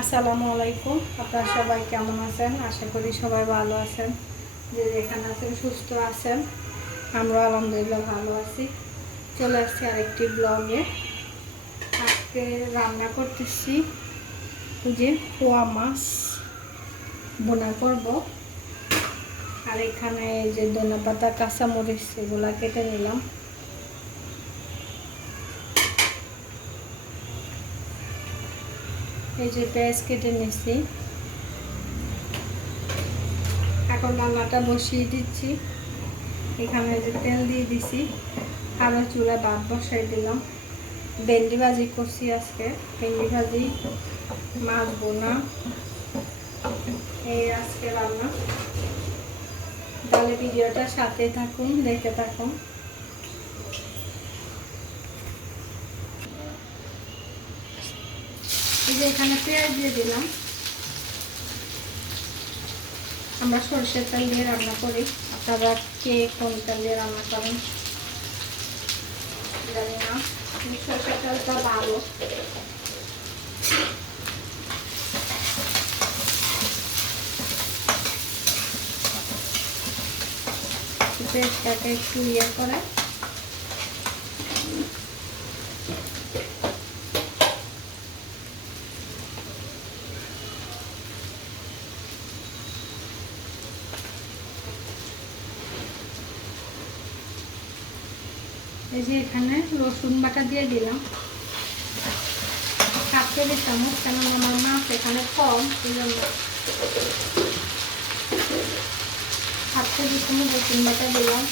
আসসালামু আলাইকুম। আপনারা সবাই কেমন আছেন? আশা করি সবাই ভালো আছেন। যে যেখানে আছেন, সুস্থ আছেন আমরা আলহামদুলিল্লাহ ভালো আছি। চলে আসছি আরেকটি ব্লগে আজকে রান্না করতেছি যে পোয়া মাছ বোনা করব আর এখানে যে ধনে পাতা কাঁচামরিচ, এগুলা কেটে নিলাম। এই যে পেঁয়াজ কেটে নিচ্ছি এখন রান্নাটা বসিয়ে দিচ্ছি। এখানে যে তেল দিয়ে দিছি। আরও চুলা ভাত বসাই দিলাম। ভেন্ডি ভাজি করছি আজকে। ভেন্ডি ভাজি, মাছ বোনা। এই আজকে রান্না। তাহলে ভিডিওটা সাথে থাকুন দেখে থাকুন। এই যে এখানে পেঁয়াজ দিয়ে দিলাম। আমরা সরষের তেল দিয়ে রান্না করি। আপনারা কে কোন তেল দিয়ে রান্না করেন? জানি না। সরষের তেলটা ভালো। পেঁয়াজটাকে একটু ইয়ে করে। এই যে এখানে রসুন বাটা দিয়ে দিলাম। সাত কেজি চামচ কেন আমার মাছ এখানে কম, এই জন্য। সাত কেজি রসুন বাটা দিলাম।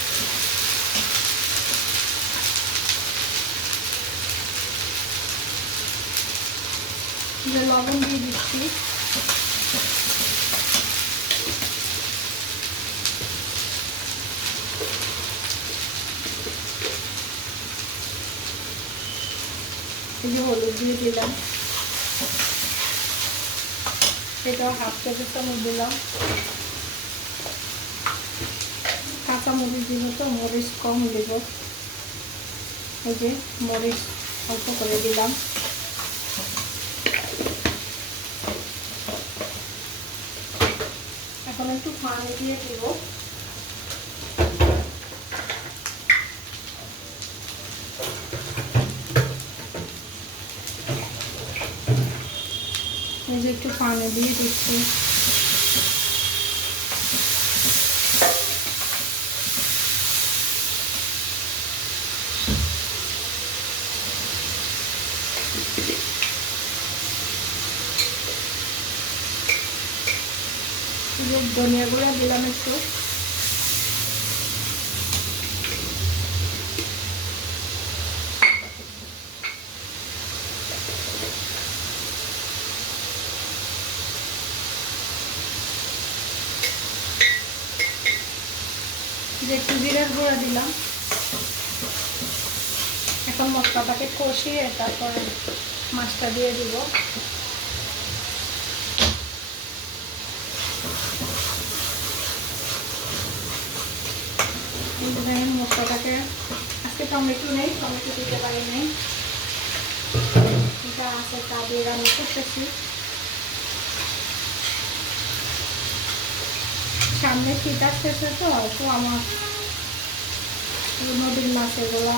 লবণ দিয়ে দিচ্ছি। যে হলুদ দিয়ে দিলাম। সেটাও হাফ কেজি চামচ দিলাম। কাঁচা মরিচ দিব তো, মরিচ কম দিব। এই যে মরিচ অল্প করে দিলাম। এখন একটু পানি দিয়ে দিব। যে একটু পানি দিয়ে দিচ্ছি। ধনিয়া গুঁড়া দিলাম একটু। যে একটু জিরার গুঁড়া দিলাম। এখন মশলাটাকে কষিয়ে তারপরে মাছটা দিয়ে দিব। মশলাটাকে। আজকে টমেটো নেই, টমেটো দিতে পারি নেই। এটা আছে, তা দিয়ে রান্না করতেছি। সামনে শীত আসতেছে তো তো আমার নদীর মাছ এগুলো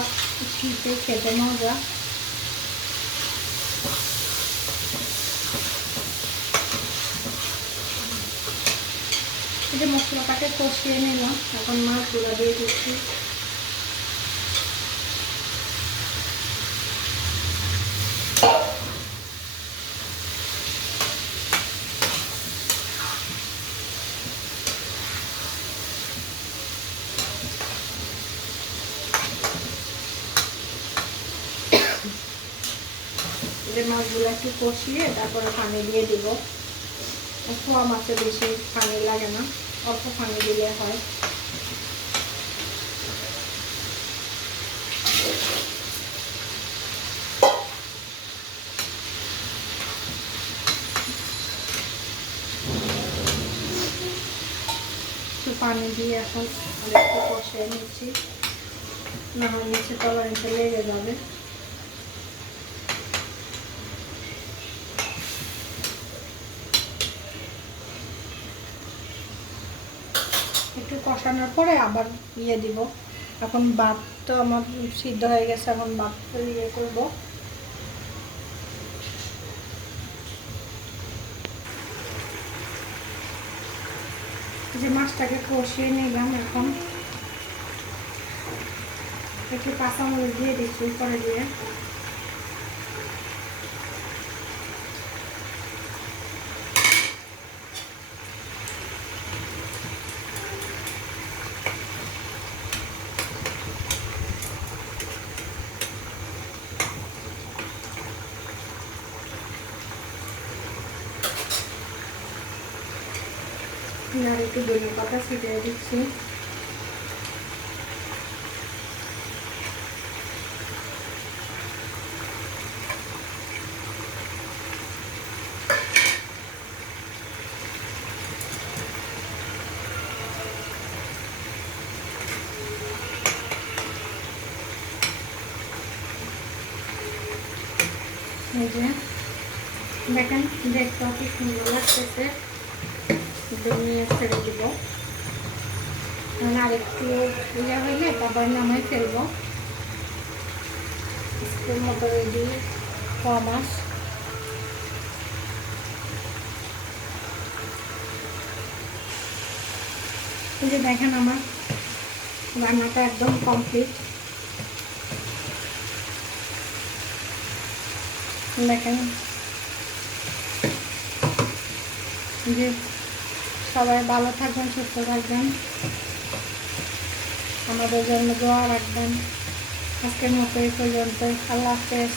শীতে খেতে মজা। এই যে মশলাটাকে কষিয়ে নিলাম, এখন মাছগুলো দিয়ে দিচ্ছি। যে মাছগুলো একটু কষিয়ে তারপরে পানি দিয়ে দিব। খোয়া মাছে বেশি পানি লাগে না, অল্প পানি দিলে হয়। পানি দিয়ে এখন আরেকটু কষিয়ে নিচ্ছি। না হয় নিচে তলানিতে লেগে যাবে। কষানোর পরে আবার ইয়ে দিব। এখন ভাত তো আমার সিদ্ধ হয়ে গেছে, এখন ভাত ইয়ে করব। যে মাছটাকে কষিয়ে নিলাম এখন। একটু কাঁচামরিচ দিয়ে দিচ্ছি উপরে দিয়ে। আর একটু ধনে পাতা ছিটিয়ে দিচ্ছি। দেখেন দেখতেও কি সুন্দর লাগতেছে। নিয়ে ছেড়ে দিব। আর একটু ইয়ে হইলে তারপর নামাই ফেলব। স্কুল মতো রেডি ছ মাস। যে দেখেন আমার রান্নাটা একদম কমপ্লিট দেখেন। যে সবাই ভালো থাকবেন, সুস্থ থাকবেন। আমাদের জন্য দোয়া রাখবেন। আজকের মতো এই পর্যন্ত আল্লাহ হাফেজ।